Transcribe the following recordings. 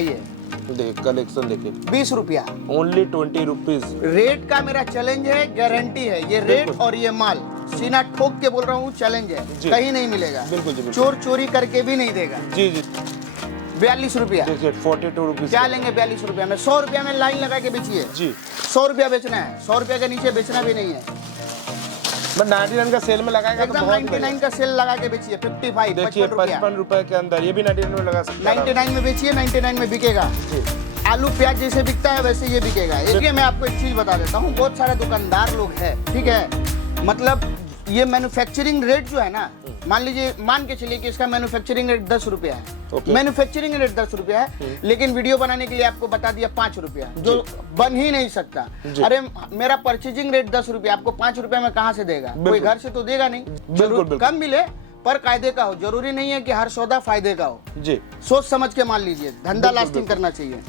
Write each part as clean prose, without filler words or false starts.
ये देखिए कलेक्शन देखिए 20 रुपया ओनली 20 रुपीज। रेट का मेरा चैलेंज है, गारंटी है। ये रेट और ये माल सीना ठोक के बोल रहा हूँ, चैलेंज है, जी। कहीं नहीं मिलेगा। बिल्कुल जी, बिल्कुल। चोर चोरी करके भी नहीं देगा। जी जी 42 रुपया। देखिए 42 रुपीज। क्या लेंगे 42 रुपया में? 100 रुपया में लाइन लगा के बेचिए जी। 100 रुपया बेचना है, 100 रुपया के नीचे बेचना भी नहीं है। बट 99 का सेल में लगाएगा तो एकदम बहुत 99 का सेल लगा के बेचिए। 55 देखिए 55 रुपया 55 रुपए के अंदर ये भी 99 में लगा सकते हैं। 99 में बेचिए, 99 में बिकेगा। जी आलू प्याज जैसे बिकता है वैसे ये बिकेगा। देखिए मैं आपको एक चीज बता देता हूँ, बहुत सारे दुकानदार लोग हैं, ठीक है, मतलब ये मैन्युफैक्चरिंग रेट जो है ना, मान के चलिए कि इसका मैन्युफैक्चरिंग रेट 10 रुपया है। मैन्युफैक्चरिंग रेट 10 रुपया है, लेकिन वीडियो बनाने के लिए आपको बता दिया 5 रुपया, जो बन ही नहीं सकता। अरे मेरा परचेजिंग रेट 10 रुपया, आपको 5 रुपया में कहाँ से देगा? कोई घर से तो देगा नहीं। बिल्कुल कम मिले पर कायदे का हो, जरूरी नहीं है कि हर सौदा फायदे का हो। जी सोच समझ के मान लीजिए, धंधा लास्टिंग करना चाहिए।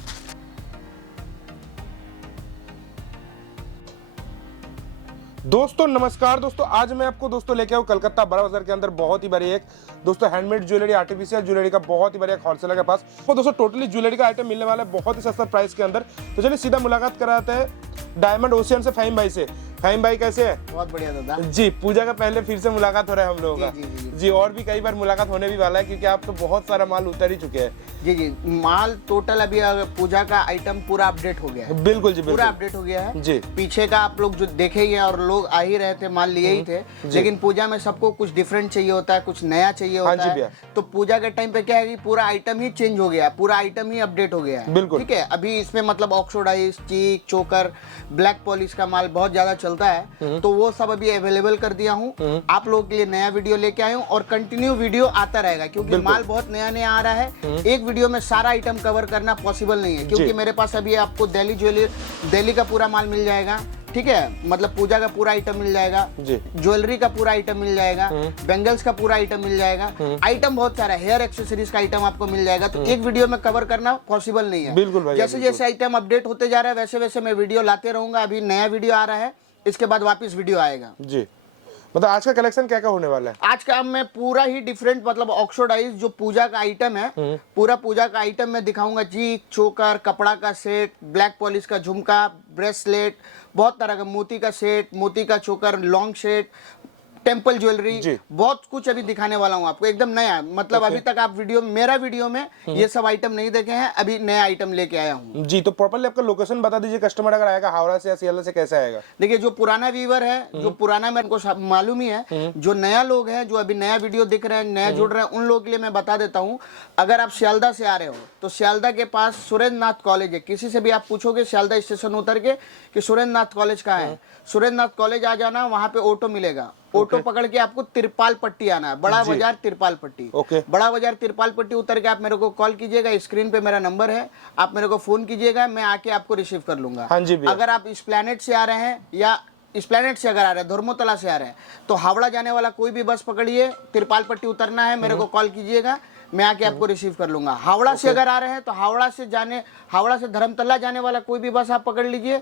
दोस्तों नमस्कार दोस्तों, आज मैं आपको दोस्तों लेके आऊँ कलकत्ता बड़ा बाजार के अंदर बहुत ही बड़ी एक दोस्तों हैंडमेड ज्वेलरी, आर्टिफिशियल ज्वेलरी का बहुत ही बड़ा एक होलसेलर के पास। तो दोस्तों टोटली ज्वेलरी का आइटम मिलने वाला है बहुत ही सस्ता प्राइस के अंदर। तो चलिए सीधा मुलाकात कराते हैं डायमंड ओशियन से फाहिम भाई से। फाहिम भाई कैसे है? बहुत बढ़िया दादा जी। पूजा का पहले फिर से मुलाकात हो रहा है हम लोगों का। जी और भी कई बार मुलाकात होने भी वाला है, क्योंकि आप तो बहुत सारा माल उतर ही चुके हैं। जी जी, माल टोटल अभी पूजा का आइटम पूरा अपडेट हो गया है। बिल्कुल जी, पूरा अपडेट हो गया है जी। पीछे का आप लोग जो देखे ही हैं, और लोग आ ही रहे थे, माल लिए ही थे, लेकिन पूजा में सबको कुछ डिफरेंट चाहिए होता है, कुछ नया चाहिए होता है। तो पूजा के टाइम पे क्या है कि पूरा आइटम ही चेंज हो गया है, पूरा आइटम ही अपडेट हो गया है। बिल्कुल ठीक है, अभी इसमें मतलब ऑक्सीडाइज, चीक, चोकर, ब्लैक पॉलिश का माल बहुत ज्यादा चलता है, तो वो सब अभी अवेलेबल कर दिया हूँ। आप लोगों के लिए नया वीडियो लेके आया हूँ, और कंटिन्यू वीडियो आता रहेगा, क्योंकि माल बहुत नया नया आ रहा है। एक वीडियो में सारा आइटम कवर करना पॉसिबल नहीं है, क्योंकि मेरे पास अभी आपको दिल्ली का पूरा माल मिल जाएगा। ठीक है, मतलब पूजा का पूरा आइटम मिल जाएगा, ज्वेलरी का पूरा आइटम मिल जाएगा, बेंगल्स का पूरा आइटम मिल जाएगा। आइटम बहुत सारा है, हेयर एक्सेसरीज का आइटम आपको मिल जाएगा। तो एक वीडियो में कवर करना पॉसिबल नहीं है। बिल्कुल भाई, जैसे जैसे आइटम अपडेट होते जा रहा है वैसे वैसे मैं वीडियो लाते रहूंगा। अभी नया वीडियो आ रहा है, इसके बाद वापस वीडियो आएगा। जी मतलब आज का कलेक्शन क्या क्या होने वाला है? आज का मैं पूरा ही डिफरेंट, मतलब ऑक्सीडाइज जो पूजा का आइटम है, पूरा पूजा का आइटम मैं दिखाऊंगा। चीक, चोकर, कपड़ा का सेट, ब्लैक पॉलिश का झुमका, ब्रेसलेट, बहुत तरह का मोती का सेट, मोती का चोकर, लॉन्ग सेट, टेम्पल ज्वेलरी, बहुत कुछ अभी दिखाने वाला हूँ आपको, एकदम नया। मतलब अभी तक आप मेरा वीडियो में ये सब आइटम नहीं देखे हैं, अभी नया आइटम लेके आया हूँ। जी तो प्रॉपर्ली आपका लोकेशन बता दीजिए, कस्टमर अगर आएगा हावड़ा से या सियालदह से कैसे आएगा? देखिए जो पुराना व्यूवर है, जो पुराना मेरे को मालूम ही है, जो नया लोग हैं, जो अभी नया वीडियो देख रहे हैं, नया जुड़ रहे हैं, उन लोगों के लिए मैं बता देता हूँ। अगर आप सियालदह से आ रहे हो तो सियालदह के पास सुरेंद्र नाथ कॉलेज है। किसी से भी आप पूछोगे सियालदह स्टेशन उतर के कि सुरेंद्र नाथ कॉलेज कहाँ है, सुरेंद्र नाथ कॉलेज आ जाना, वहाँ पे ऑटो मिलेगा। ऑटो पकड़ के आपको तिरपाल पट्टी आना है, बड़ा बाजार तिरपाल पट्टी। बड़ा बाजार तिरपाल पट्टी उतर के आप मेरे को कॉल कीजिएगा, स्क्रीन पे मेरा नंबर है, आप मेरे को फोन कीजिएगा, मैं आके आपको रिसीव कर लूंगा। हाँ जी। अगर आप एस्प्लैनेड से आ रहे हैं, या एस्प्लैनेड से अगर आ रहे हैं, धर्मोतला से आ रहे हैं, तो हावड़ा जाने वाला कोई भी बस पकड़िए, तिरपाल पट्टी उतरना है, मेरे को कॉल कीजिएगा, मैं आके आपको रिसीव कर लूंगा। हावड़ा से अगर आ रहे हैं तो हावड़ा से धर्मतला जाने वाला कोई भी बस आप पकड़ लीजिए,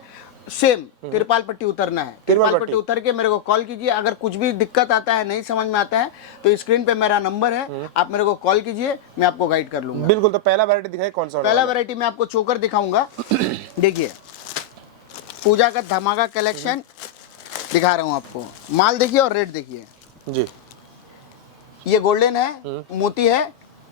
सेम तिरपाल पट्टी उतरना है। तिरपाल पट्टी उतर के मेरे को कॉल कीजिए। अगर कुछ भी दिक्कत आता है, नहीं समझ में आता है, तो स्क्रीन पे मेरा नंबर है, आप मेरे को कॉल कीजिए, मैं आपको गाइड कर लूंगा। बिल्कुल। तो पहला वैरायटी दिखाइए, कौन सा? पहला वैरायटी में आपको चोकर दिखाऊंगा। देखिए पूजा का धमाका कलेक्शन दिखा रहा हूँ आपको। माल देखिए और रेट देखिए जी। ये गोल्डन है, मोती है,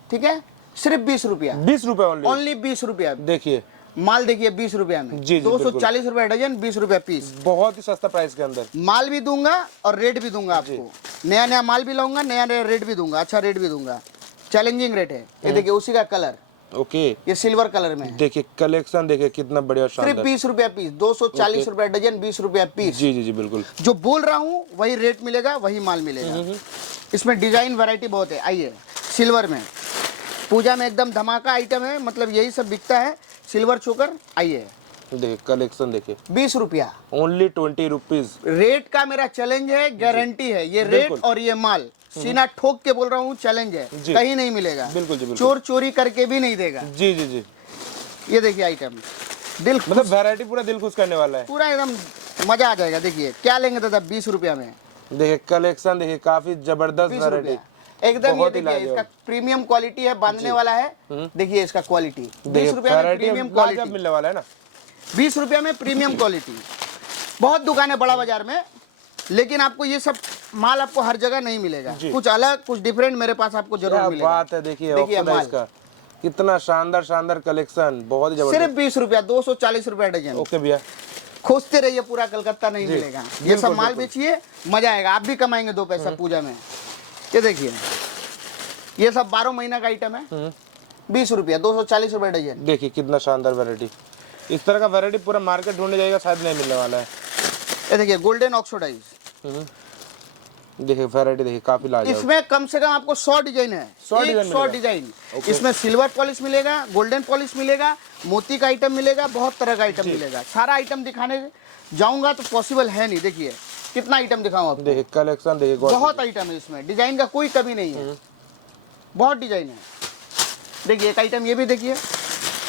ठीक है, सिर्फ 20 रुपया। 20 रुपए ओनली 20 रुपया। देखिए माल देखिए 20 रुपया में। जी 240 रुपया डजन, 20 रुपया पीस। बहुत ही सस्ता प्राइस के अंदर माल भी दूंगा और रेट भी दूंगा आपको। नया नया माल भी लाऊंगा, नया नया रेट भी दूंगा, अच्छा रेट भी दूंगा। चैलेंजिंग रेट है। ये देखिए उसी का कलर, ये सिल्वर कलर में। देखिए कलेक्शन देखिए कितना बढ़िया, सिर्फ 20 रुपया पीस, 240 रुपया डजन, 20 रुपया पीस। जी जी जी बिल्कुल। जो बोल रहा हूँ वही रेट मिलेगा, वही माल मिलेगा। इसमें डिजाइन वैरायटी बहुत है। आइए सिल्वर में, पूजा में एकदम धमाका आइटम है, मतलब यही सब बिकता है। सिल्वर चोकर, आइए देखिए कलेक्शन देखिए 20 रुपया ओनली 20 रुपीज। रेट का मेरा चैलेंज है, गारंटी है। ये रेट और ये माल सीना ठोक के बोल रहा हूँ, चैलेंज है, कहीं नहीं मिलेगा। बिल्कुल जी बिल्कुल। चोर चोरी करके भी नहीं देगा। जी जी जी। ये देखिए आइटम, दिल मतलब वैरायटी पूरा दिल खुश करने वाला है, पूरा एकदम मजा आ जाएगा। देखिए क्या लेंगे दादा 20 रुपया में? देखिए कलेक्शन देखिए काफी जबरदस्त वैरायटी। एकदम। ये बहुत ही देखिए इसका प्रीमियम क्वालिटी है, बांधने वाला है। देखिए इसका क्वालिटी 20 रुपए में प्रीमियम क्वालिटी मिलने वाला है ना, 20 रुपये में प्रीमियम क्वालिटी। बहुत दुकान है बड़ा बाजार में, लेकिन आपको ये सब माल आपको हर जगह नहीं मिलेगा। कुछ अलग कुछ डिफरेंट मेरे पास आपको जरूर क्या मिलेगा। बात है। देखिए माल इसका कितना शानदार शानदार कलेक्शन, बहुत ही जबरदस्त। सिर्फ 20 रुपया, 240 रुपया डजन। ओके भैया, खोजते रहिए, पूरा कलकत्ता नहीं मिलेगा। ये सब माल बेचिए, मजा आएगा, आप भी कमाएंगे 2 पैसा पूजा में। ये देखिए ये सब 12 महीना का आइटम है। 20 रुपया, 240 रुपया डजन। देखिए कितना शानदार वैरायटी। इस तरह का वैरायटी पूरा मार्केट ढूंढने जाएगा, शायद नहीं मिलने वाला है। ये देखिए गोल्डन ऑक्सीडाइज। देखिए वैरायटी देखिए, काफी लाजवाब। इसमें कम से कम आपको 100 डिजाइन है। 100 डिजाइन। इसमें सिल्वर पॉलिश मिलेगा, गोल्डन पॉलिश मिलेगा, मोती का आइटम मिलेगा, बहुत तरह का आइटम मिलेगा। सारा आइटम दिखाने जाऊंगा तो पॉसिबल है नहीं। देखिए कितना आइटम दिखाऊं आपको। देखिए कलेक्शन देखिए, बहुत आइटम है इसमें, डिजाइन का कोई कमी नहीं है, बहुत डिजाइन है। देखिए एक आइटम ये भी देखिए,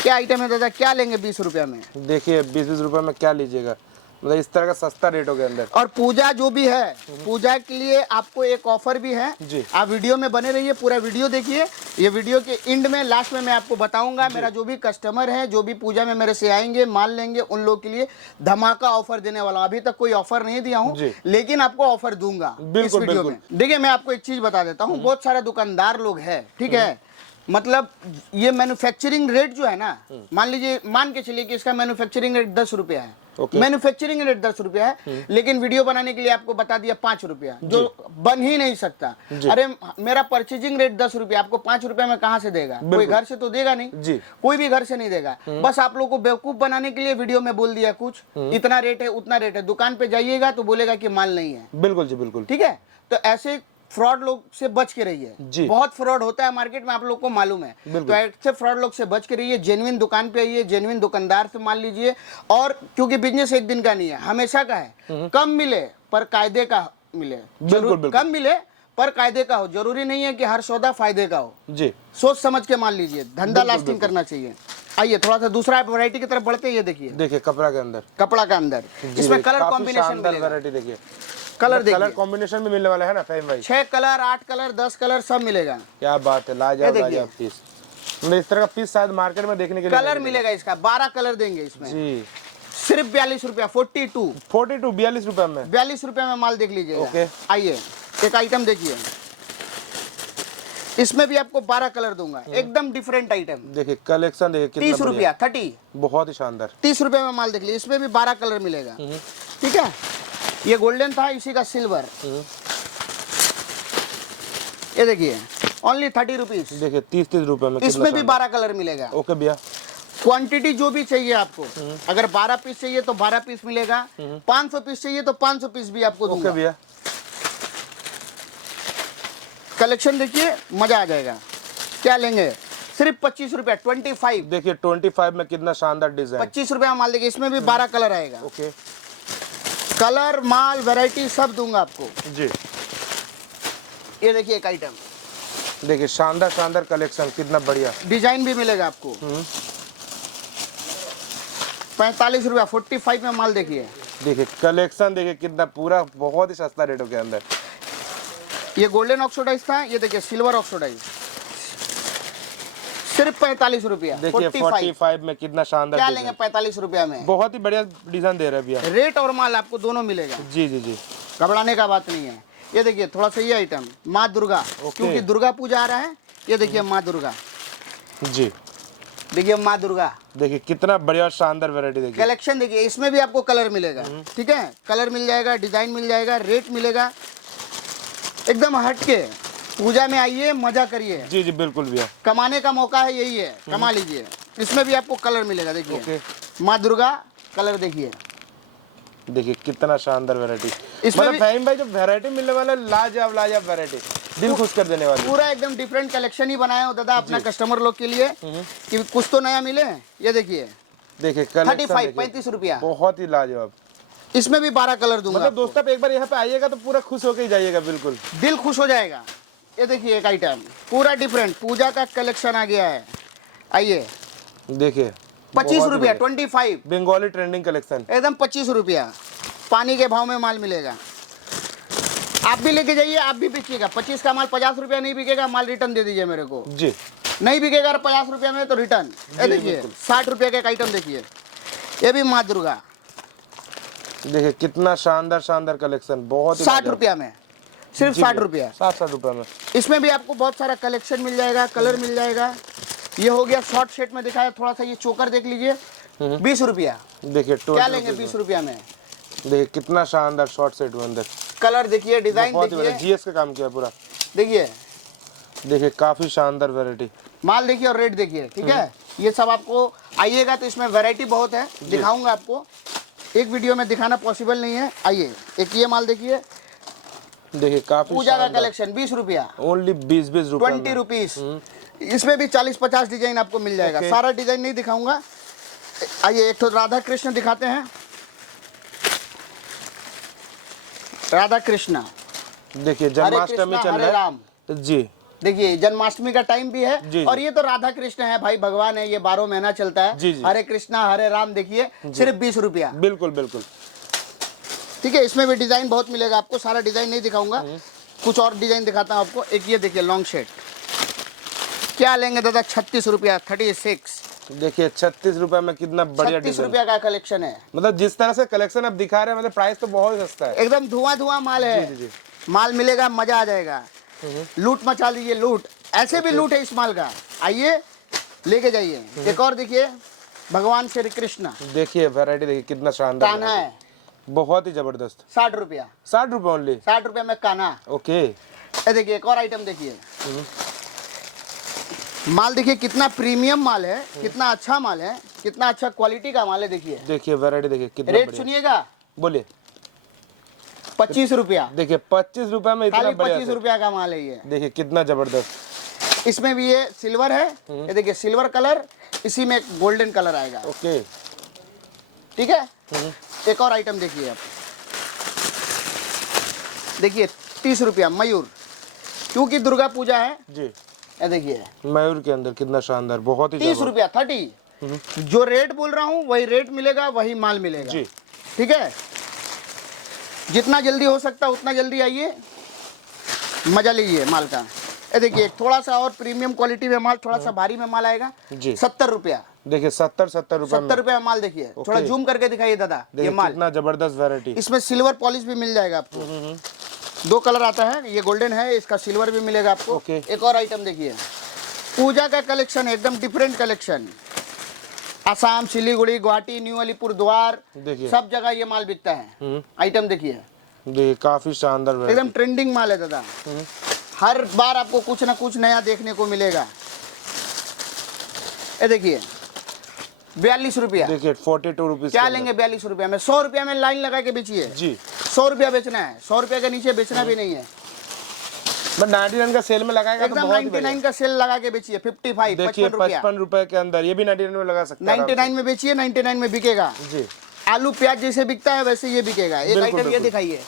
क्या आइटम है दादा, क्या लेंगे 20 रुपया में? देखिए 20 रुपए में क्या लीजिएगा, मतलब इस तरह का सस्ता रेटों के अंदर। और पूजा जो भी है, पूजा के लिए आपको एक ऑफर भी है जी। आप वीडियो में बने रहिए, पूरा वीडियो देखिए। ये वीडियो के एंड में, लास्ट में मैं आपको बताऊंगा, मेरा जो भी कस्टमर है, जो भी पूजा में मेरे से आएंगे माल लेंगे, उन लोग के लिए धमाका ऑफर देने वाला हूं। अभी तक कोई ऑफर नहीं दिया हूं, लेकिन आपको ऑफर दूंगा इस वीडियो में। देखिए मैं आपको एक चीज बता देता हूँ, बहुत सारे दुकानदार लोग है, ठीक है, मतलब ये मैन्युफैक्चरिंग रेट जो है ना, मान लीजिए, मान के चलिए कि इसका मैन्युफैक्चरिंग रेट 10 रुपया है। मैन्युफैक्चरिंग रेट 10 रुपया है, लेकिन वीडियो बनाने के लिए आपको बता दिया 5 रुपया, जो बन ही नहीं सकता। अरे मेरा परचेजिंग रेट 10 रुपया, आपको 5 रुपया में कहाँ से देगा? कोई घर से तो देगा नहीं, कोई भी घर से नहीं देगा। बस आप लोगों को बेवकूफ बनाने के लिए वीडियो में बोल दिया कुछ, इतना रेट है उतना रेट है। दुकान पे जाइएगा तो बोलेगा कि माल नहीं है। बिल्कुल जी बिल्कुल, ठीक है। तो ऐसे फ्रॉड लोग से बच के रहिए, बहुत फ्रॉड होता है मार्केट में, आप लोग को मालूम है। तो ऐसे फ्रॉड लोग से बच के रहिए, जेन्युइन दुकान पे आइए, जेन्युइन दुकानदार से माल लीजिए। और क्योंकि बिजनेस एक दिन का नहीं है, हमेशा का है। कम मिले पर कायदे का मिले, जरूर कम मिले पर कायदे का हो। जरूरी नहीं है कि हर सौदा फायदे का हो जी। सोच समझ के माल लीजिए, धंधा लास्टिंग करना चाहिए। आइए थोड़ा सा दूसरा वैरायटी की तरफ बढ़ते हैं। ये देखिए, देखिए कपड़ा के अंदर, कपड़ा का अंदर इसमें कलर कॉम्बिनेशन वैरायटी देखिए, कलर देखिए, कलर कॉम्बिनेशन भी मिलने वाला है ना फहीम भाई। 6 कलर, 8 कलर, 10 कलर सब मिलेगा। क्या बात है, लाजवाब लाजवाब पीस। इस तरह का पीस शायद मार्केट में देखने के लिए कलर मिलेगा। इसका 12 कलर देंगे इसमें जी। सिर्फ 42 रुपया, 42 42 रुपए में, 42 रुपए में माल देख लीजिए। ओके। आइए एक आइटम देखिए, इसमें भी आपको 12 कलर दूंगा, एकदम डिफरेंट आइटम। देखिए कलेक्शन देखिए, 30 रुपया, 30, बहुत ही शानदार। 30 रुपए में माल देख लीजिए, इसमें भी 12 कलर मिलेगा। ठीक है। ये गोल्डन था, इसी का सिल्वर। ये देखिए ओनली 30 रुपीज। देखिए 30 रुपए में, इसमें भी 12 कलर मिलेगा। ओके भैया। क्वांटिटी जो भी चाहिए आपको, अगर 12 पीस चाहिए तो 12 पीस मिलेगा, 500 पीस चाहिए तो 500 पीस भी आपको दूंगा। ओके भैया। कलेक्शन देखिए, मजा आ जाएगा। क्या लेंगे? सिर्फ 25 रुपया, 25। देखिए 25 में कितना शानदार डिजाइन। 25 रुपया माल देखिए, इसमें भी 12 कलर आएगा। ओके। कलर, माल, वैरायटी सब दूंगा आपको जी। ये देखिए एक आइटम, देखिए शानदार शानदार कलेक्शन, कितना बढ़िया डिजाइन भी मिलेगा आपको। 45 रुपया, 45 में माल देखिए। देखिए कलेक्शन देखिए कितना, पूरा बहुत ही सस्ता रेटों के अंदर। ये गोल्डन ऑक्सीडाइज था, ये देखिए सिल्वर ऑक्सीडाइज, सिर्फ 45 रुपया। देखिए 45 में कितना शानदार। क्या लेंगे 45 रुपया में? बहुत ही बढ़िया डिजाइन दे रहे हैं भैया। रेट और माल आपको दोनों मिलेगा। जी जी जी, घबराने का बात नहीं है। ये देखिए थोड़ा सा ये आइटम, माँ दुर्गा, क्योंकि दुर्गा पूजा आ रहा है। ये देखिए माँ दुर्गा जी, देखिए माँ दुर्गा। देखिए कितना बढ़िया शानदार वैरायटी देखिए। कलेक्शन देखिए, इसमें भी आपको कलर मिलेगा। ठीक है, कलर मिल जाएगा, डिजाइन मिल जाएगा, रेट मिलेगा, एकदम हटके। पूजा में आइए, मजा करिए। जी जी बिल्कुल भैया, कमाने का मौका है, यही है, कमा लीजिए। इसमें भी आपको कलर मिलेगा। देखिए माँ दुर्गा कलर देखिए, देखिए कितना शानदार वैरायटी। इसमें मतलब फहीम भाई जो वैरायटी मिलने वाला, लाजवाब लाजवाब वैरायटी, दिल खुश कर देने वाली। पूरा एकदम डिफरेंट कलेक्शन ही बनाया हो दादा अपना कस्टमर लोग के लिए, कि कुछ तो नया मिले। ये देखिए, देखिए 35 रुपया, बहुत ही लाजवाब। इसमें भी 12 कलर दूंगा। मतलब दोस्तों आप एक बार यहाँ पे आइएगा तो पूरा खुश होकर ही जाइएगा, बिल्कुल दिल खुश हो जाएगा। ये देखिए एक आइटम पूरा डिफरेंट, पूजा का कलेक्शन आ गया है। आइए देखिए 25 रुपया, 25, बंगाली ट्रेंडिंग कलेक्शन, एकदम 25 रुपया, पानी के भाव में माल मिलेगा। आप भी लेके जाइए, आप भी बेचिएगा। 25 का माल 50 रुपया नहीं बिकेगा, माल रिटर्न दे दीजिए मेरे को जी। नहीं बिकेगा 50 रुपया में तो रिटर्न। ये देखिए 60 रुपये का एक आइटम देखिए, ये भी माँ दुर्गा, देखिए कितना शानदार शानदार कलेक्शन, बहुत ही 60 रुपया में, सिर्फ 60 रुपया। 60 रुपए में। इसमें भी आपको बहुत सारा कलेक्शन मिल जाएगा, कलर मिल जाएगा। ये हो गया शॉर्ट सेट में दिखाया, थोड़ा सा ये चोकर देख लीजिए, 20 रुपया। देखिए क्या लेंगे 20 रुपया में? देखिए कितना शानदार शॉर्ट सेट में अंदर कलर देखिए, डिजाइन देखिए, जीएस का काम किया पूरा। देखिए देखिए काफी शानदार वैरायटी, माल देखिए और रेट देखिए। ठीक है, ये सब आपको आइएगा तो इसमें वैरायटी बहुत है, दिखाऊंगा आपको, एक वीडियो में दिखाना पॉसिबल नहीं है। आइए, एक ये माल देखिए, देखिए काफी पूजा का कलेक्शन 20 रुपया, ओनली 20 रुपए 20 रुपीज। इसमें भी 40-50 डिजाइन आपको मिल जाएगा। सारा डिजाइन नहीं दिखाऊंगा। आइए, एक तो राधा कृष्ण दिखाते हैं, राधा कृष्णा। देखिए जन्माष्टमी चल हरे रहा राम है जी। देखिए जन्माष्टमी का टाइम भी है जी, और ये तो राधा कृष्ण है भाई, भगवान है, ये 12 महीना चलता है। जी, जी। हरे कृष्णा हरे राम देखिए, सिर्फ 20 रुपया। बिल्कुल बिल्कुल। ठीक है, इसमें भी डिजाइन बहुत मिलेगा आपको, सारा डिजाइन नहीं दिखाऊंगा, कुछ और डिजाइन दिखाता हूँ आपको। एक ये देखिए लॉन्ग शेड, क्या लेंगे दादा? 36 रुपया, 36। देखिए 36 रुपए में कितना बढ़िया 36 डिजाइन, रुपया का कलेक्शन है। मतलब जिस तरह से कलेक्शन आप दिखा रहे हैं, मतलब प्राइस तो बहुत सस्ता है। एकदम धुआं माल है। जी, जी। माल मिलेगा, मजा आ जाएगा, लूट मचा लीजिए, लूट। ऐसे भी लूट है इस माल का, आइए लेके जाइए। एक और देखिए, भगवान श्री कृष्ण, देखिए वैरायटी देखिए कितना शानदार कान्हा है, बहुत ही जबरदस्त। 60 रुपया, 60 रुपए ओनली। 60 रुपया में कान्हा। ओके, ये देखिए एक और आइटम देखिए, माल देखिए कितना प्रीमियम माल है, कितना अच्छा माल है, कितना अच्छा क्वालिटी का माल है। देखिए देखिए वैरायटी देखिए कितना रेट बढ़िया। सुनिएगा, बोलिए। 25 रुपया, देखिए 25 रुपए में इतना खाली बढ़िया 25 रुपया का माल है ये। देखिए कितना जबरदस्त। इसमें भी ये सिल्वर है, ये देखिए सिल्वर कलर, इसी में गोल्डन कलर आएगा। ओके, ठीक है, एक और आइटम देखिए आप, देखिए 30 रुपया मयूर, क्योंकि दुर्गा पूजा है। जी, ये देखिए मयूर के अंदर कितना शानदार, बहुत ही 30 रुपया, 30। जो रेट बोल रहा हूँ वही रेट मिलेगा, वही माल मिलेगा। जी। ठीक है, जितना जल्दी हो सकता है उतना जल्दी आइए, मजा लीजिए माल का। ये देखिए थोड़ा सा और प्रीमियम क्वालिटी में माल, थोड़ा सा भारी में माल आएगा। जी। 70 रुपया, देखिए 70 रुपए में 70 रुपया माल देखिए। थोड़ा जूम करके दिखाइए दादा, ये देखिए माल। कितना जबरदस्त वैरायटी। इसमें सिल्वर पॉलिश भी मिल जाएगा आपको। 2 कलर आता है, ये गोल्डन है, इसका सिल्वर भी मिलेगा आपको। ओके। एक और आइटम देखिए, पूजा का कलेक्शन, एकदम different collection. Assam, Siliguri, Guwahati, new Alipur द्वार, देखिए सब जगह ये माल बिकता है। आइटम देखिए, देखिए काफी शानदार वैरायटी। एकदम ट्रेंडिंग माल है दादा। हर बार आपको कुछ ना कुछ नया देखने को मिलेगा। ये देखिए 42 रुपया, देखिए 42 रुपीज। क्या लेंगे 42 रुपया में? 100 रुपया में लाइन लगा के बेचिए जी। 100 रुपया बेचना है, 100 रुपया के नीचे बेचना भी नहीं है। बट 99 का सेल में लगाएगा तो एकदम बहुत ही 99 का सेल लगा के बेचिए। 55, देखिए 55 रुपया, 55 रुपए के अंदर ये भी 99 में लगा सकते हैं। 99 में बेचिए, 99 में बिकेगा। जी, आलू प्याज जैसे बिकता है वैसे ये बिकेगा। एक बिल्कुल, आइटम ये बिल्कुल। दिखाइए,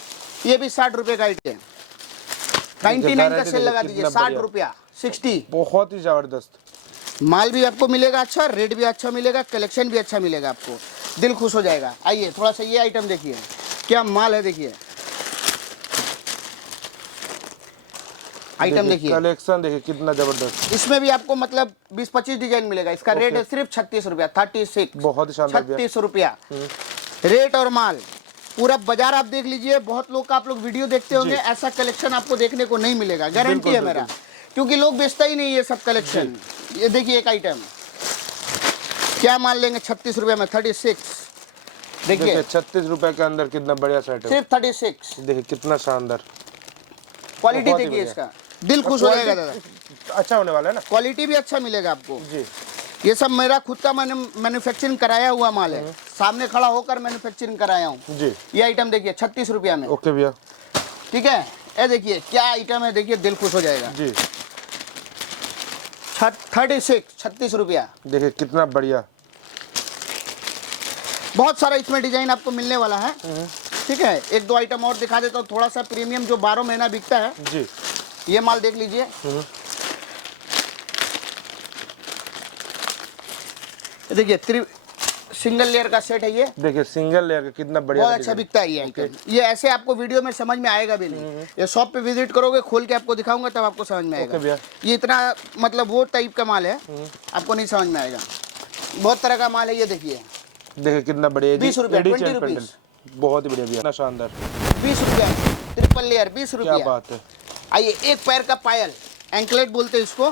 ये भी 60 रुपए का आइटम, 99 का सेल लगा दीजिए, 60 रुपया, 60। बहुत ही जबरदस्त। माल भी आपको मिलेगा अच्छा, रेट भी अच्छा मिलेगा, कलेक्शन भी अच्छा मिलेगा, आपको दिल खुश हो जाएगा। आइए थोड़ा सा ये आइटम देखिए, क्या माल है देखिए, आइटम देखिए, कलेक्शन देखिए कितना जबरदस्त। इसमें भी आपको मतलब 20-25 डिजाइन मिलेगा। इसका रेट है सिर्फ 36 रुपया, 36, बहुत ही शानदार भैया। 36 रुपया रेट और माल। पूरा बाजार आप देख लीजिए, बहुत लोग का आप लोग वीडियो देखते होंगे, ऐसा कलेक्शन आपको देखने को नहीं मिलेगा, गारंटी है मेरा, क्योंकि लोग बेचता ही नहीं ये सब कलेक्शन। ये देखिए एक आइटम, क्या माल लेंगे 36 रुपये में? 36। देखिए 36 रुपए के अंदर कितना बढ़िया सेट है। सिर्फ 36। देखिए कितना शानदार क्वालिटी बहुत ही देखिए, बढ़िया। इसका दिल खुश हो जाएगा दादा। अच्छा होने वाला है ना। क्वालिटी भी अच्छा मिलेगा आपको। जी, ये सब मेरा खुद का मैन्युफैक्चरिंग कराया हुआ माल है, सामने खड़ा होकर मैन्युफैक्चरिंग कराया हूँ। जी। ये आइटम देखिए 36 रुपया में। ओके भैया। ठीक है, ये देखिए क्या आइटम है, देखिए दिल खुश हो जाएगा। जी, 36 रुपया। देखिए कितना बढ़िया। बहुत सारा इसमें डिजाइन आपको मिलने वाला है। ठीक है, 1-2 आइटम और दिखा देता हूँ, थोड़ा सा प्रीमियम जो 12 महीना बिकता है। जी, ये माल देख लीजिए, देखिए सिंगल लेयर का सेट है ये, देखिए सिंगल लेयर का कितना बढ़िया बहुत अच्छा बिकता है ये आइटम। ये ऐसे आपको वीडियो में समझ में आएगा भी नहीं, ये शॉप पे विजिट करोगे, खोल के आपको दिखाऊंगा तब आपको समझ में आएगा। भैया। ये इतना मतलब वो टाइप का माल है, आपको नहीं समझ में आएगा। बहुत तरह का माल है, ये देखिए देखिए कितना बढ़िया 20 रुपया, 20 पेंडल, रुपीस, बहुत ही बढ़िया भैया, इतना शानदार, 20 रुपया, ट्रिपल लेयर 20 क्या रुपया। बात है। आइए एक पैर का पायल, एंकलेट बोलते हैं इसको,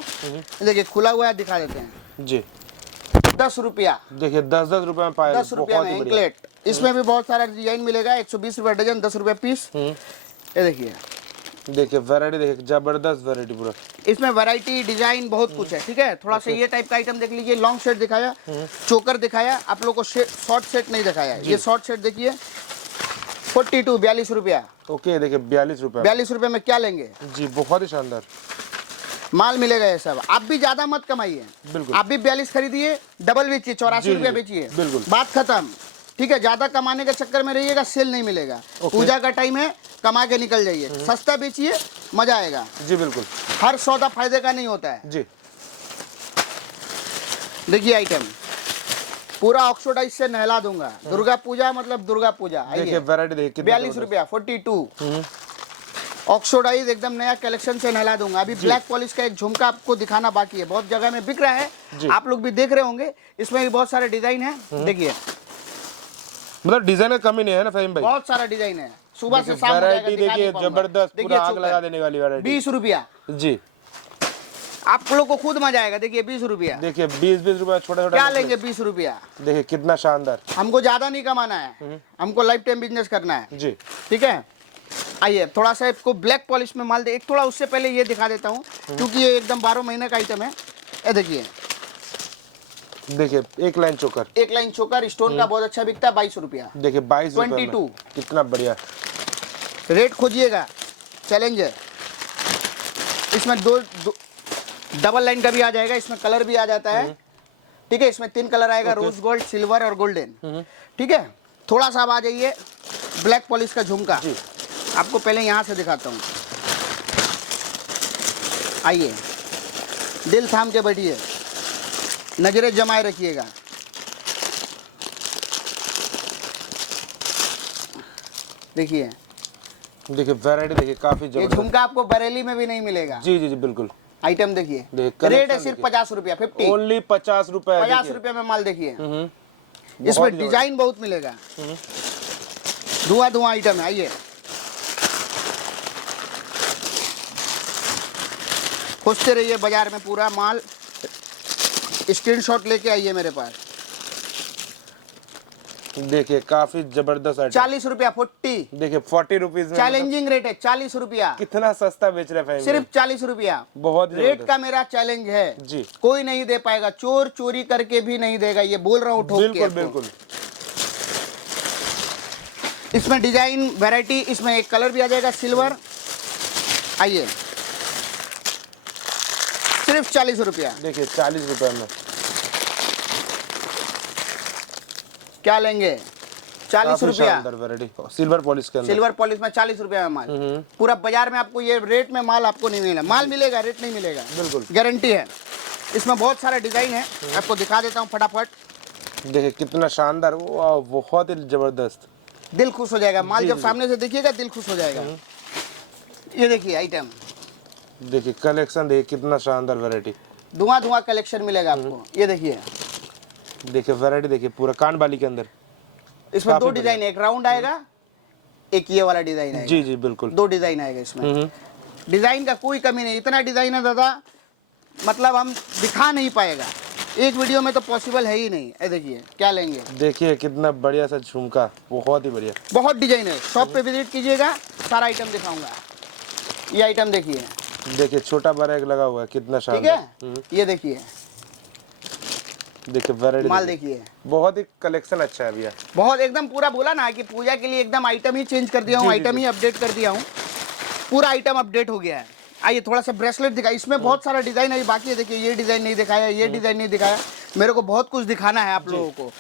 देखिए खुला हुआ है, दिखा देते हैं जी। 10 रुपया, देखिए 10-10 रुपए में पायल, 10 रुपया में एंकलेट। इसमें भी बहुत सारा डिजाइन मिलेगा, 120 रुपया डजन, 10 रुपया पीस। ये देखिए, देखिए वैरायटी, देखिए जबरदस्त वैरायटी पूरा। इसमें वैरायटी डिजाइन बहुत कुछ है, ठीक है। थोड़ा सा ये टाइप का आइटम देख लीजिए, लॉन्ग सेट दिखाया, चोकर दिखाया, आप लोग को शॉर्ट सेट नहीं दिखाया। ये शॉर्ट सेट देखिए 42, 42 रुपया। ओके, देखिए 42 रुपए, 42 रुपए में क्या लेंगे जी, बहुत ही शानदार माल मिलेगा ये सब। आप भी ज्यादा मत कमाइए, बिल्कुल। आप भी 42 खरीदिए, डबल बेचिए, 84 रुपया बेचिए, बिल्कुल। बात खत्म, ठीक है। ज्यादा कमाने के चक्कर में रहिएगा, सेल नहीं मिलेगा। पूजा का टाइम है, कमा के निकल जाइए, सस्ता बेचिए, मजा आएगा जी, बिल्कुल। हर सौदा फायदे का नहीं होता है जी। देखिए आइटम पूरा ऑक्सीडाइज से नहला दूंगा। दुर्गा पूजा मतलब दुर्गा पूजा। देखिए वैरायटी देखिए 42 रुपया 42, ऑक्सीडाइज एकदम नया कलेक्शन से नहला दूंगा। अभी ब्लैक पॉलिश का एक झुमका आपको दिखाना बाकी है, बहुत जगह में बिक रहा है, आप लोग भी देख रहे होंगे। इसमें भी बहुत सारे डिजाइन है, देखिए मतलब डिजाइन का कमी नहीं है ना फहीम भाई, बहुत सारा डिजाइन है। सुबह से शाम वैरायटी देखिए जबरदस्त, पूरा आग लगा देने वाली वैरायटी। 20 रुपया जी, आप लोग को खुद मजा आएगा। देखिए 20 रुपया, देखिए 20-20 रुपया छोटा छोटा क्या लेंगे 20 रुपया। देखिए कितना शानदार। हमको ज्यादा नहीं कमाना है, हमको लाइफ टाइम बिजनेस करना है, जी। ठीक है। आइए थोड़ा सा आपको ब्लैक पॉलिश में माल दे, एक थोड़ा उससे पहले ये दिखा देता हूँ, क्योंकि ये एकदम 12 महीने का आइटम है। ये देखिए, देखिए एक लाइन चोकर, एक लाइन चोकर स्टोन का बहुत अच्छा बिकता है, 22 रुपया। देखिए 22 रुपए में 22, कितना बढ़िया। रेट खोजिएगा, चैलेंजर। इसमें दो डबल लाइन का भी आ जाएगा, इसमें कलर भी आ जाता है, ठीक है। इसमें 3 कलर आएगा, रोज गोल्ड, सिल्वर और गोल्डन, ठीक है। थोड़ा सा अब आ जाइए ब्लैक पॉलिश का झुमका, आपको पहले यहाँ से दिखाता हूँ। आइए, दिल थाम के बैठिए, नजरें जमाए रखिएगा। देखिए, देखिए वैरायटी देखिए काफी ये जबरदस्त। झुमका आपको बरेली में भी नहीं मिलेगा। जी जी जी बिल्कुल। आइटम देखिए, देखिए, रेट है collection सिर्फ 50 रुपया, 50, ओनली 50 रुपए। 50 रुपये में माल देखिए। इसमें डिजाइन बहुत मिलेगा, धुआं धुआं आइटम है। आइए, खोजते रहिए बाजार में पूरा माल, स्क्रीनशॉट लेके आइए मेरे पास। देखिए काफी जबरदस्त आइटम। 40 रुपया 40, देखिए 40 रुपीज में चैलेंजिंग रेट है, 40 रुपया, कितना सस्ता बेच रहे हैं, सिर्फ 40 रुपया। बहुत रेट का मेरा चैलेंज है जी, कोई नहीं दे पाएगा, चोर चोरी करके भी नहीं देगा, ये बोल रहा हूँ ठोक के। बिल्कुल बिल्कुल। इसमें डिजाइन वैरायटी, इसमें एक कलर भी आ जाएगा सिल्वर। आइए, सिर्फ 40 रुपया। देखिए 40 रुपए में क्या लेंगे, 40 रुपया। वैरायटी सिल्वर पॉलिश के अंदर, सिल्वर पॉलिश में 40 रुपया में माल। पूरा बाजार में आपको ये रेट में माल आपको नहीं मिलेगा, माल मिलेगा, रेट नहीं मिलेगा, बिल्कुल गारंटी है। इसमें बहुत सारे डिजाइन है, आपको दिखा देता हूँ फटाफट। देखिए कितना शानदार, वाह बहुत ही जबरदस्त। दिल खुश हो जाएगा, माल जब सामने से देखिएगा दिल खुश हो जाएगा। ये देखिए आइटम, देखिए कलेक्शन देखिए कितना शानदार वैरायटी, धुआं धुआं कलेक्शन मिलेगा आपको। ये देखिए, देखिए वैरायटी देखिए पूरा कान बाली के अंदर। इसमें 2 डिजाइन है, एक राउंड आएगा, एक ये वाला डिजाइन आएगा। जी जी बिल्कुल, 2 डिजाइन आएगा इसमें। डिजाइन का कोई कमी नहीं, इतना डिजाइन है दादा, मतलब हम दिखा नहीं पाएगा एक वीडियो में, तो पॉसिबल है ही नहीं। ये देखिए, क्या लेंगे, देखिए कितना बढ़िया सा झुमका, बहुत ही बढ़िया। बहुत डिजाइन है, शॉप पे विजिट कीजिएगा, सारा आइटम दिखाऊंगा। ये आइटम देखिए, देखिए छोटा बड़ा एक लगा हुआ है, कितना ठीक शानदार। है। ये देखिए देखिए वैरायटी माल, देखिए बहुत ही कलेक्शन अच्छा है भैया, बहुत एकदम पूरा बोला ना कि पूजा के लिए एकदम आइटम ही चेंज कर दिया हूँ, आइटम ही अपडेट कर दिया हूँ, पूरा आइटम अपडेट हो गया है। आइए थोड़ा सा ब्रेसलेट दिखा, इसमें बहुत सारा डिजाइन है बाकी है। देखिए ये डिजाइन नहीं दिखाया, ये डिजाइन नहीं दिखाया, मेरे को बहुत कुछ दिखाना है आप लोगों को,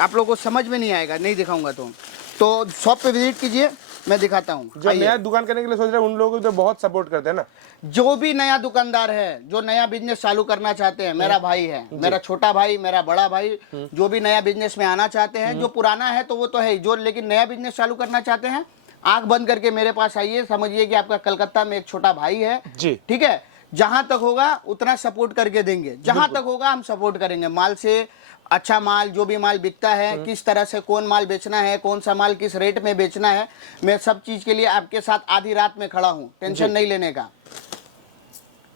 आप लोगों को समझ में नहीं आएगा नहीं दिखाऊंगा तो शॉप पे विजिट कीजिए, मैं दिखाता हूँ। जो नया दुकान करने के लिए सोच रहे हैं उन लोगों को तो बहुत सपोर्ट करते हैं ना। जो भी नया दुकानदार है, जो नया बिजनेस चालू करना चाहते हैं, मेरा भाई है, मेरा छोटा भाई, मेरा बड़ा भाई, जो भी नया बिजनेस में आना चाहते हैं, जो पुराना है तो वो तो है ही, जो लेकिन नया बिजनेस चालू करना चाहते हैं, आंख बंद करके मेरे पास आइए, समझिए कि आपका कलकत्ता में एक छोटा भाई है जी। ठीक है। जहां तक होगा उतना सपोर्ट करके देंगे, जहां तक होगा हम सपोर्ट करेंगे। माल से अच्छा माल, जो भी माल बिकता है, किस तरह से कौन माल बेचना है, कौन सा माल किस रेट में बेचना है, मैं सब चीज के लिए आपके साथ आधी रात में खड़ा हूँ, टेंशन नहीं लेने का।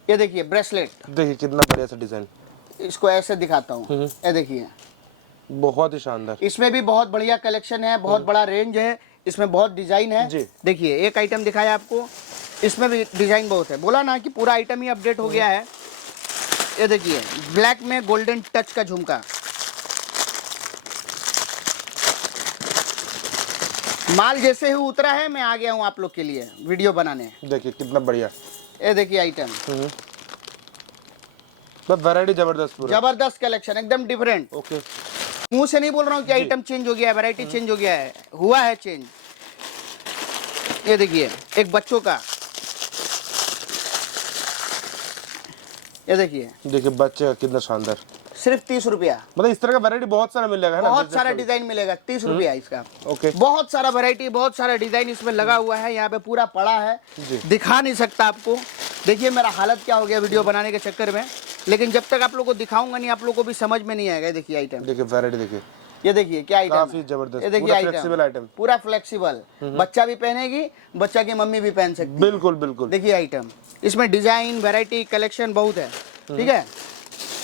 ये देखिए ब्रेसलेट, देखिए कितना बढ़िया सा डिजाइन, इसको ऐसे दिखाता हूँ, ये देखिए, बहुत ही शानदार। इसमें भी बहुत बढ़िया कलेक्शन है, बहुत बड़ा रेंज है, इसमें बहुत डिजाइन है। जी। देखिए एक आइटम दिखाया आपको, इसमें भी डिजाइन बहुत है, बोला ना कि पूरा आइटम ही अपडेट हो गया है। ये देखिए ब्लैक में गोल्डन टच का झुमका, माल जैसे ही उतरा है मैं आ गया हूँ आप लोग के लिए वीडियो बनाने। देखिए कितना बढ़िया, ये देखिए आइटम, तो वैरायटी जबरदस्त, पूरा जबरदस्त कलेक्शन, एकदम डिफरेंट। ओके। मुंह से नहीं बोल रहा हूँ कि आइटम चेंज हो गया है, वैरायटी चेंज हो गया है, हुआ है चेंज। ये देखिए एक बच्चों का, ये देखिए बच्चे का कितना शानदार, सिर्फ 30 रुपया। मतलब इस तरह का वैरायटी बहुत सारा मिलेगा है ना, बहुत सारा डिजाइन मिलेगा, 30 रुपया इसका। ओके। बहुत सारा वैरायटी, बहुत सारा डिजाइन इसमें लगा हुआ है, यहाँ पे पूरा पड़ा है, दिखा नहीं सकता आपको। देखिए मेरा हालत क्या हो गया वीडियो बनाने के चक्कर में, लेकिन जब तक आप लोग को दिखाऊंगा नहीं, आप लोग को भी समझ में नहीं आएगा। देखिए आइटम, देखिए वैरायटी, देखिए ये देखिए क्या आइटम, काफी जबरदस्त, ये देखिए पूरा फ्लेक्सिबल आइटम, पूरा फ्लेक्सिबल, बच्चा भी पहनेगी, बच्चा की मम्मी भी पहन सकती है। बिल्कुल बिल्कुल। देखिए आइटम, इसमें डिजाइन, वैरायटी, कलेक्शन बहुत है, ठीक है।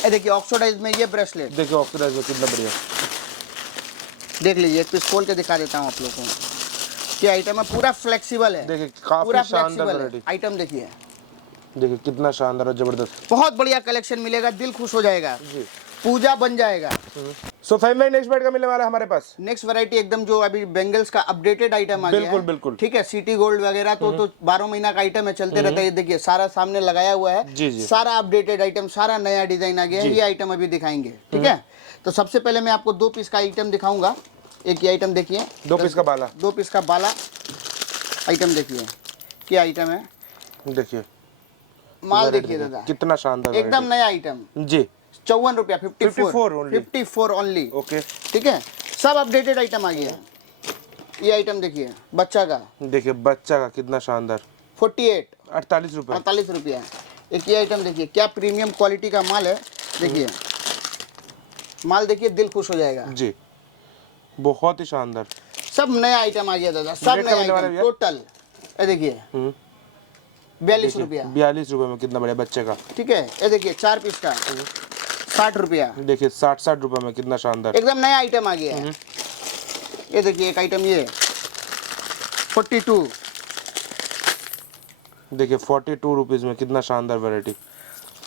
ये देखिए ऑक्सीडाइज में ये ब्रेसलेट, देखिए ऑक्सीडाइज में कितना बढ़िया, देख लीजिए, एक पीस खोल के दिखा देता हूँ आप लोगों को। ये आइटम है पूरा फ्लेक्सिबल है, देखिए पूरा काफी शानदार फ्लेक्सिबल है। वैरायटी, आइटम देखिए, देखिए कितना शानदार और जबरदस्त, बहुत बढ़िया कलेक्शन मिलेगा, दिल खुश हो जाएगा, जी। पूजा बन जाएगा। सो फाइव में नेक्स्ट बैट का मिलने वाला है हमारे पास। नेक्स्ट वैरायटी एकदम जो अभी बेंगल्स का अपडेटेड आइटम आ गया है। बिल्कुल बिल्कुल, ठीक है। सिटी गोल्ड वगैरह तो 12 महीना का आइटम है, चलते रहता है। ये देखिए सारा सामने लगाया हुआ है, जी जी, सारा अपडेटेड आइटम, सारा नया डिजाइन आ गया है। ये आइटम अभी दिखाएंगे, ठीक है। तो सबसे पहले मैं आपको 2 पीस का आइटम दिखाऊंगा। एक ये आइटम देखिए, 2 पीस का बाला, 2 पीस का बाला आइटम देखिए, क्या आइटम है, देखिए माल देखिए दादा, कितना शानदार, एकदम नया आइटम जी। 54 रुपया, 54 54 ओनली, ओके। ठीक है। सब अपडेटेड आइटम आ गया है। ये आइटम देखिए बच्चा का, देखिए बच्चा का कितना शानदार, 48 रुपए, 48 रुपया। एक ये आइटम देखिए, क्या प्रीमियम क्वालिटी का माल है, देखिए माल देखिए, दिल खुश हो जाएगा जी, बहुत ही शानदार। सब नया आइटम आ गया दादा, सब नया आइटम टोटल। ये देखिए 42 रुपया, 42 रुपए में कितना बढ़िया बच्चे का, ठीक है। ये देखिए 4 पीस का 60 रुपया, देखिए 60 रुपए में कितना शानदार, एकदम नया आइटम आ गया है। ये देखिए एक आइटम ये 42, देखिए 42 रुपीज में कितना शानदार वैरायटी,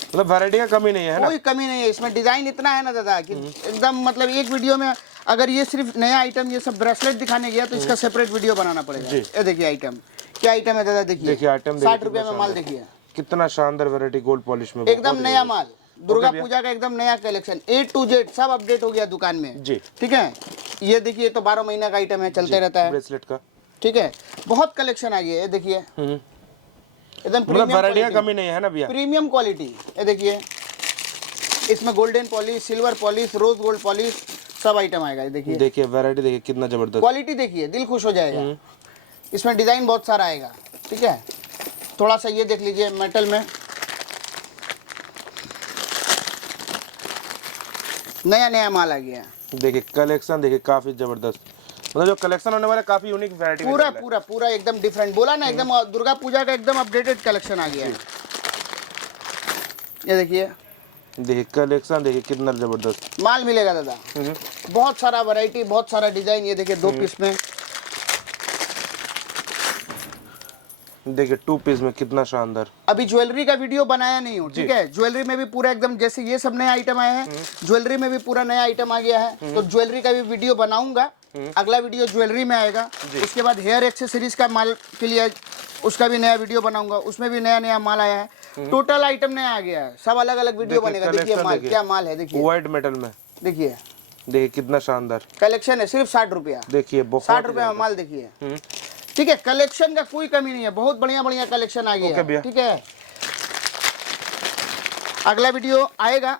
मतलब वैरायटी का कमी नहीं है ना, कोई कमी नहीं है इसमें। डिजाइन इतना है ना दादा कि एकदम मतलब एक वीडियो में अगर ये सिर्फ नया आइटम, ये सब ब्रेसलेट दिखाने गया तो इसका सेपरेट वीडियो बनाना पड़ेगा। ये देखिए आइटम, क्या आइटम है दादा, देखिए आइटम 60 रुपया में माल देखिए, कितना शानदार वैरायटी, गोल्ड पॉलिश में, एकदम नया माल, दुर्गा पूजा का एकदम नया कलेक्शन, A to Z सब अपडेट हो गया दुकान में जी, ठीक है। ये देखिए तो 12 महीना का आइटम है, चलते रहता है, ब्रेसलेट का, ठीक है। बहुत कलेक्शन आ गया है, देखिए एकदम मतलब वैरायटी का कमी नहीं है ना भैया, प्रीमियम क्वालिटी। ये देखिए इसमें golden polish, silver polish, rose gold polish, सब आइटम आएगा। देखिए देखिए वैरायटी देखिए कितना जबरदस्त, क्वालिटी देखिए, दिल खुश हो जाएगा। इसमें डिजाइन बहुत सारा आएगा, ठीक है। थोड़ा सा ये देख लीजिए मेटल में, नया नया माल आ गया। देखिए कलेक्शन देखिए काफी जबरदस्त, मतलब जो कलेक्शन होने वाला काफी यूनिक वैरायटी, पूरा पूरा पूरा एकदम डिफरेंट, बोला ना एकदम दुर्गा पूजा का एकदम अपडेटेड कलेक्शन आ गया है। ये देखिए, देखिए कलेक्शन देखिए कितना जबरदस्त माल मिलेगा दादा, बहुत सारा वैरायटी, बहुत सारा डिजाइन। ये देखिए 2 पीस में, देखिए 2 पीस में कितना शानदार। अभी ज्वेलरी का वीडियो बनाया नहीं हूँ, ठीक है। ज्वेलरी में भी पूरा एकदम जैसे ये सब नए आइटम आए हैं, ज्वेलरी में भी पूरा नया आइटम आ गया है। तो ज्वेलरी का भी वीडियो बनाऊंगा, अगला वीडियो ज्वेलरी में आएगा। उसके बाद हेयर एक्सेसरीज का माल के लिए उसका भी नया वीडियो बनाऊंगा, उसमें भी नया नया माल आया है। टोटल आइटम नया आ गया है, सब अलग अलग वीडियो बनेगा। देखिए माल, क्या माल है, देखिए व्हाइट मेटल में, देखिए कितना शानदार कलेक्शन है, सिर्फ 60 रुपया, देखिए 60 रुपया में माल देखिए। ठीक है, कलेक्शन का कोई कमी नहीं है, बहुत बढ़िया बढ़िया कलेक्शन आ गया है। ठीक है, अगला वीडियो आएगा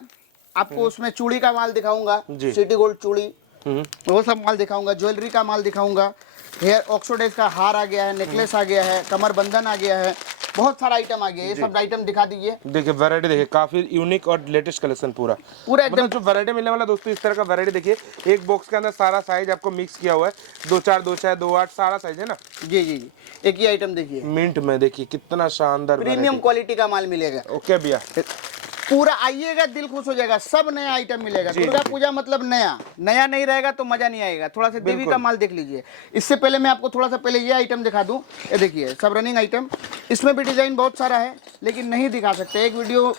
आपको, उसमें चूड़ी का माल दिखाऊंगा, सिटी गोल्ड चूड़ी, वो सब माल दिखाऊंगा, ज्वेलरी का माल दिखाऊंगा, हेयर ऑक्सीडाइज का हार आ गया है, नेकलेस आ गया है, कमर बंधन आ गया है, बहुत सारा आइटम आ गया है। ये सब आइटम दिखा दीजिए। देखिए वैरायटी देखिए, काफी यूनिक और लेटेस्ट कलेक्शन पूरा एकदम मतलब जो वैरायटी मिलने वाला दोस्तों, इस तरह का वैरायटी देखिए, एक बॉक्स के अंदर सारा साइज आपको मिक्स किया हुआ है, 2-4, 2-6, 2-8 सारा साइज है ना। जी जी जी, एक ही आइटम देखिए, मिंट में देखिए कितना शानदार प्रीमियम क्वालिटी का माल मिलेगा। ओके भैया, पूरा आइएगा, दिल खुश हो जाएगा, सब नया आइटम मिलेगा। दुर्गा पूजा मतलब नया, नया नहीं रहेगा तो मजा नहीं आएगा। थोड़ा सा देवी का माल देख लीजिए। इससे पहले मैं आपको थोड़ा सा पहले ये आइटम दिखा दूं, ये देखिए सब रनिंग आइटम, इसमें भी डिजाइन बहुत सारा है लेकिन नहीं दिखा सकते, एक वीडियो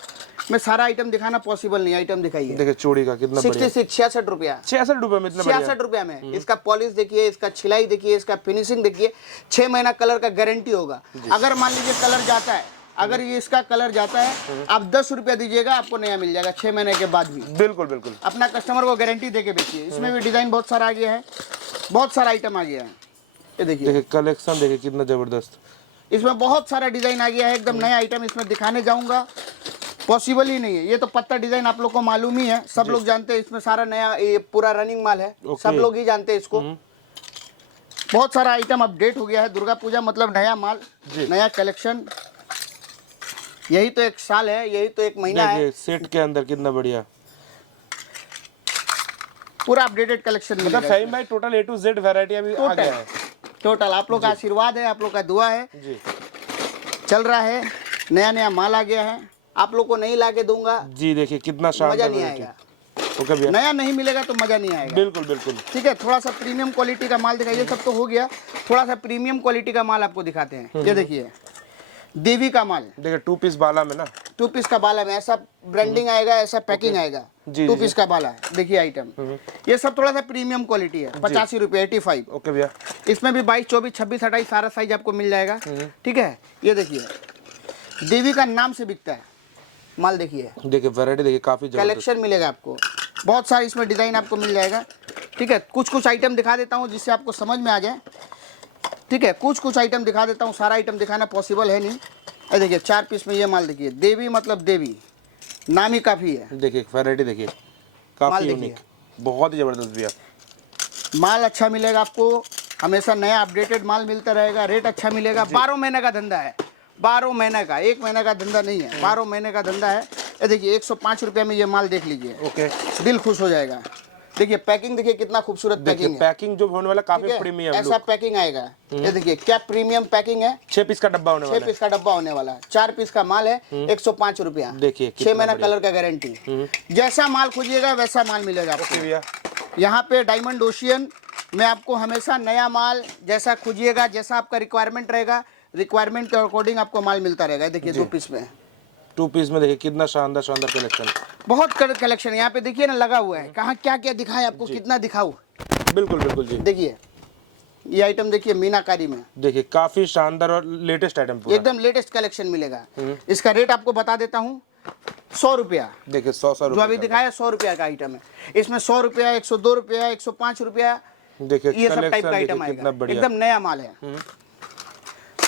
में सारा आइटम दिखाना पॉसिबल नहीं। आइटम दिखाइए, देखिए चूड़ी का कितना 66 रुपया, 66 रुपए में, इतना 66 रुपया में। इसका पॉलिश देखिए, इसका छिलाई देखिए, इसका फिनिशिंग देखिए, 6 महीना कलर का गारंटी होगा। अगर मान लीजिए कलर जाता है, अगर ये इसका कलर जाता है, आप 10 रुपया दीजिएगा, आपको नया मिल जाएगा 6 महीने के बाद भी। बिल्कुल बिल्कुल, अपना कस्टमर को गारंटी देके बेचिए। इसमें भी डिजाइन बहुत सारा आ गया है, बहुत सारा आइटम आ गया है। ये देखिए कलेक्शन देखिए कितना जबरदस्त, इसमें बहुत सारा डिजाइन आ गया है, एकदम नया आइटम इसमें दिखाने जाऊंगा पॉसिबल ही नहीं है। ये तो पत्ता डिजाइन आप लोग को मालूम ही है, सब लोग जानते हैं, इसमें सारा नया, ये पूरा रनिंग माल है, सब लोग ही जानते हैं इसको। बहुत सारा आइटम अपडेट हो गया है। दुर्गा पूजा मतलब नया माल, नया कलेक्शन, यही तो एक साल है, यही तो एक महीना है। सेट के अंदर कितना बढ़िया, पूरा अपडेटेड कलेक्शन मतलब सही में total A to Z variety अभी आ गया है। टोटल आप लोग का आशीर्वाद है, आप लोग का दुआ है जी, चल रहा है, नया नया माल आ गया है, आप लोग को नहीं ला के दूंगा जी। देखिए कितना शानदार, मजा नहीं आएगा। ओके भैया, नया नहीं मिलेगा तो मजा नहीं आएगा। बिल्कुल बिल्कुल। ठीक है, थोड़ा सा प्रीमियम क्वालिटी का माल दिखाइए, सब तो हो गया, थोड़ा सा प्रीमियम क्वालिटी का माल आपको दिखाते हैं। ये देखिए देवी का माल, देखिए 2 पीस बाला में ना, 2 पीस का बाला में ऐसा ब्रांडिंग आएगा, ऐसा पैकिंग आएगा, 2 पीस का बाला। देखिए आइटम, ये सब थोड़ा सा प्रीमियम क्वालिटी है, 85 रुपये, 85। ओके भैया, इसमें भी 22, 24, 26, 28 सारा साइज आपको मिल जाएगा। ठीक है, ये देखिए देवी का नाम से बिकता है माल। देखिए वैरायटी देखिए काफी कलेक्शन मिलेगा आपको, बहुत सारे इसमें डिजाइन आपको मिल जाएगा। ठीक है, कुछ आइटम दिखा देता हूँ जिससे आपको समझ में आ जाए। ठीक है, कुछ आइटम दिखा देता हूँ, सारा आइटम दिखाना पॉसिबल है नहीं। ये देखिए 4 पीस में ये माल देखिए, देवी मतलब देवी, नाम ही काफी है। देखिए वैरायटी देखिए काफी यूनिक, बहुत ही जबरदस्त भैया। माल अच्छा मिलेगा आपको, हमेशा नया अपडेटेड माल मिलता रहेगा, रेट अच्छा मिलेगा। 12 महीने का धंधा है, 12 महीने का, 1 महीने का धंधा नहीं है, 12 महीने का धंधा है। ये देखिए 105 रुपये में ये माल देख लीजिए। ओके, दिल खुश हो जाएगा। देखिए पैकिंग देखिए कितना खूबसूरत पैकिंग है, पैकिंग जो होने वाला काफी प्रीमियम, ऐसा पैकिंग आएगा। ये देखिए क्या प्रीमियम पैकिंग है, 6 पीस का डब्बा होने वाला है, 6 पीस का डब्बा होने वाला है, 4 पीस का माल है, 105 रुपया। देखिए 6 महीना कलर का गारंटी, जैसा माल खोजिएगा वैसा माल मिलेगा आपको भैया। यहाँ पे डायमंड ओशियन में आपको हमेशा नया माल जैसा खोजिएगा, जैसा आपका रिक्वायरमेंट रहेगा, रिक्वायरमेंट के अकॉर्डिंग आपको माल मिलता रहेगा। देखिए 2 पीस में, 2 पीस में देखिए कितना शानदार शानदार कलेक्शन, बहुत कलेक्शन यहाँ पे देखिए ना लगा हुआ है। कहाँ क्या क्या दिखाएं आपको, कितना दिखाऊं। बिल्कुल बिल्कुल जी। देखिए ये आइटम देखिए मीनाकारी में, देखिए काफी शानदार और लेटेस्ट आइटम पूरा, एकदम लेटेस्ट कलेक्शन मिलेगा। इसका रेट आपको बता देता हूँ, 100 रुपया। देखिए 100 जो अभी दिखाया 100 रुपया का आइटम है, इसमें 100 रुपया, 102 रुपया, 105 रुपया, देखिए ये सब टाइप का आइटम आएगा, एकदम नया माल है।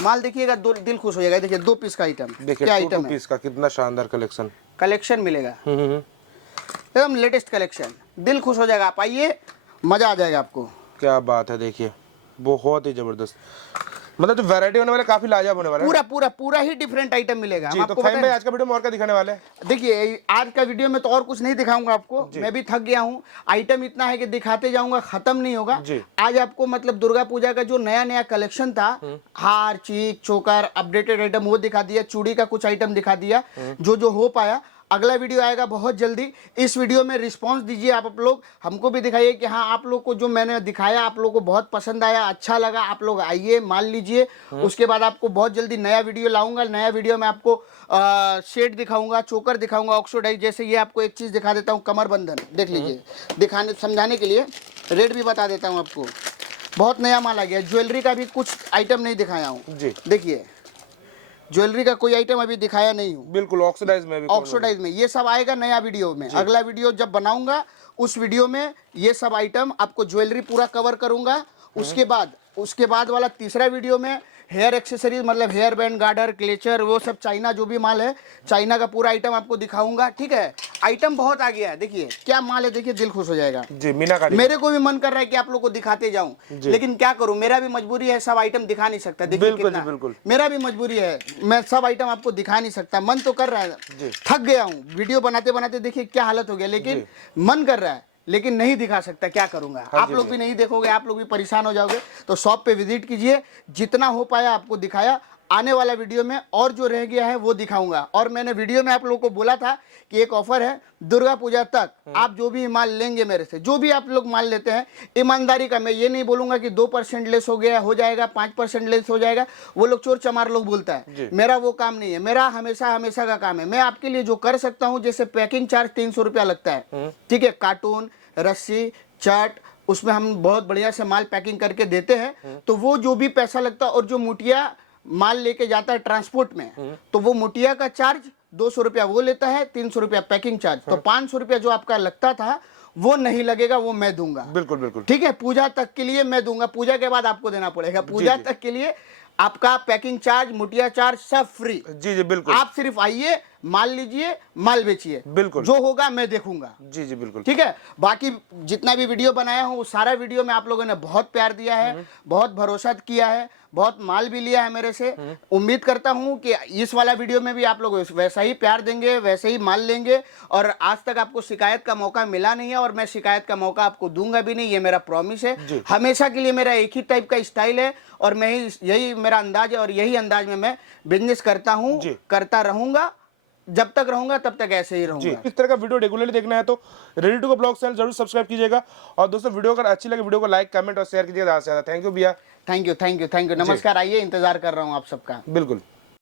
माल देखिएगा दिल खुश हो जाएगा। देखिए 2 पीस का आइटम, क्या आइटम है, 2 पीस का कितना शानदार कलेक्शन मिलेगा, एकदम लेटेस्ट कलेक्शन, दिल खुश हो जाएगा। आप आइए, मजा आ जाएगा आपको। क्या बात है, देखिए बहुत ही जबरदस्त, मतलब जो वैरायटी होने वाले काफी लाजवाब होने वाला है। पूरा ही डिफरेंट आइटम मिलेगा। जी, तो फाइम भाई आज का वीडियो में और क्या दिखाने वाले हैं? देखिए आज का वीडियो में तो और कुछ नहीं दिखाऊंगा आपको, मैं भी थक गया हूँ। आइटम इतना है कि दिखाते जाऊंगा, खत्म नहीं होगा। आज आपको मतलब दुर्गा पूजा का जो नया नया कलेक्शन था, हार, चीक, चोकर, अपडेटेड आइटम वो दिखा दिया, चूड़ी का कुछ आइटम दिखा दिया, जो हो पाया। अगला वीडियो आएगा बहुत जल्दी। इस वीडियो में रिस्पांस दीजिए आप लोग, हमको भी दिखाइए कि हाँ आप लोग को जो मैंने दिखाया आप लोग को बहुत पसंद आया, अच्छा लगा। आप लोग आइए, मान लीजिए। उसके बाद आपको बहुत जल्दी नया वीडियो लाऊंगा। नया वीडियो में आपको शेड दिखाऊंगा, चोकर दिखाऊंगा, ऑक्सीडाइज। जैसे ये आपको एक चीज़ दिखा देता हूँ, कमर बंधन देख लीजिए, दिखाने समझाने के लिए रेट भी बता देता हूँ आपको। बहुत नया माल आ गया। ज्वेलरी का भी कुछ आइटम नहीं दिखाया हूँ, देखिए ज्वेलरी का कोई आइटम अभी दिखाया नहीं हूँ। बिल्कुल ऑक्सीडाइज में भी, ऑक्सीडाइज में ये सब आएगा नया वीडियो में। अगला वीडियो जब बनाऊंगा उस वीडियो में ये सब आइटम आपको ज्वेलरी पूरा कवर करूंगा। उसके बाद उसके बाद वाला तीसरा वीडियो में हेयर एक्सेसरीज मतलब हेयर बैंड, गार्डर, क्लेचर, वो सब चाइना जो भी माल है, चाइना का पूरा आइटम आपको दिखाऊंगा। ठीक है, आइटम बहुत आ गया है, देखिए क्या माल है, देखिए दिल खुश हो जाएगा जी। मीनाकारी मेरे को भी मन कर रहा है कि आप लोग को दिखाते जाऊं, लेकिन क्या करूं, मेरा भी मजबूरी है, सब आइटम दिखा नहीं सकता। देखिए बिल्कुल कितना जी, बिल्कुल। मेरा भी मजबूरी है, मैं सब आइटम आपको दिखा नहीं सकता। मन तो कर रहा है, थक गया हूँ वीडियो बनाते बनाते, देखिए क्या हालत हो गया, लेकिन मन कर रहा है लेकिन नहीं दिखा सकता, क्या करूंगा। आप लोग भी नहीं देखोगे, आप लोग भी परेशान हो जाओगे। तो शॉप पे विजिट कीजिए, जितना हो पाया आपको दिखाया। आने वाला वीडियो में और जो रह गया है वो दिखाऊंगा। और मैंने वीडियो में आप लोगों को बोला था कि एक ऑफर है दुर्गा पूजा तक, आप जो भी माल लेंगे मेरे से, जो भी आप लोग माल लेते हैं, ईमानदारी का, मैं ये नहीं बोलूंगा कि 2% लेस हो गया, हो जाएगा 5% लेस हो जाएगा, वो लोग चोर चमार लोग बोलता है, मेरा वो काम नहीं है। मेरा हमेशा हमेशा का काम है, मैं आपके लिए जो कर सकता हूँ, जैसे पैकिंग चार्ज 300 रुपया लगता है, ठीक है, कार्टून, रस्सी, चार्ट, उसमें हम बहुत बढ़िया से माल पैकिंग करके देते हैं, तो वो जो भी पैसा लगता है, और जो मुठिया माल लेके जाता है ट्रांसपोर्ट में, तो वो मुठिया का चार्ज 200 रुपया वो लेता है, 300 रुपया पैकिंग चार्ज, तो 500 रुपया जो आपका लगता था वो नहीं लगेगा, वो मैं दूंगा। बिल्कुल बिल्कुल। ठीक है, पूजा तक के लिए मैं दूंगा, पूजा के बाद आपको देना पड़ेगा। पूजा तक के लिए आपका पैकिंग चार्ज, मुठिया चार्ज सब फ्री। जी जी बिल्कुल। आप सिर्फ आइए, माल लीजिए, माल बेचिए, बिल्कुल, जो होगा मैं देखूंगा। जी जी बिल्कुल। ठीक है, बाकी जितना भी वीडियो बनाया हूँ वो सारा वीडियो में आप लोगों ने बहुत प्यार दिया है, बहुत भरोसा किया है, बहुत माल भी लिया है मेरे से। उम्मीद करता हूँ कि इस वाला वीडियो में भी आप लोग वैसा ही प्यार देंगे, वैसे ही माल लेंगे। और आज तक आपको शिकायत का मौका मिला नहीं है, और मैं शिकायत का मौका आपको दूंगा भी नहीं, ये मेरा प्रॉमिस है। हमेशा के लिए मेरा एक ही टाइप का स्टाइल है, और मैं यही मेरा अंदाज है, और यही अंदाज में मैं बिजनेस करता हूँ, करता रहूंगा, जब तक रहूंगा तब तक ऐसे ही रहूंगा। इस तरह का वीडियो रेगुलरली देखना है तो ready to go blog channel जरूर सब्सक्राइब कीजिएगा। और दोस्तों वीडियो अगर अच्छी लगे वीडियो को लाइक, कमेंट और शेयर कीजिएगा ज़्यादा से ज़्यादा। थैंक यू भैया। Thank you, thank you, thank you. नमस्कार, आइए, इंतजार कर रहा हूँ आप सबका। बिल्कुल।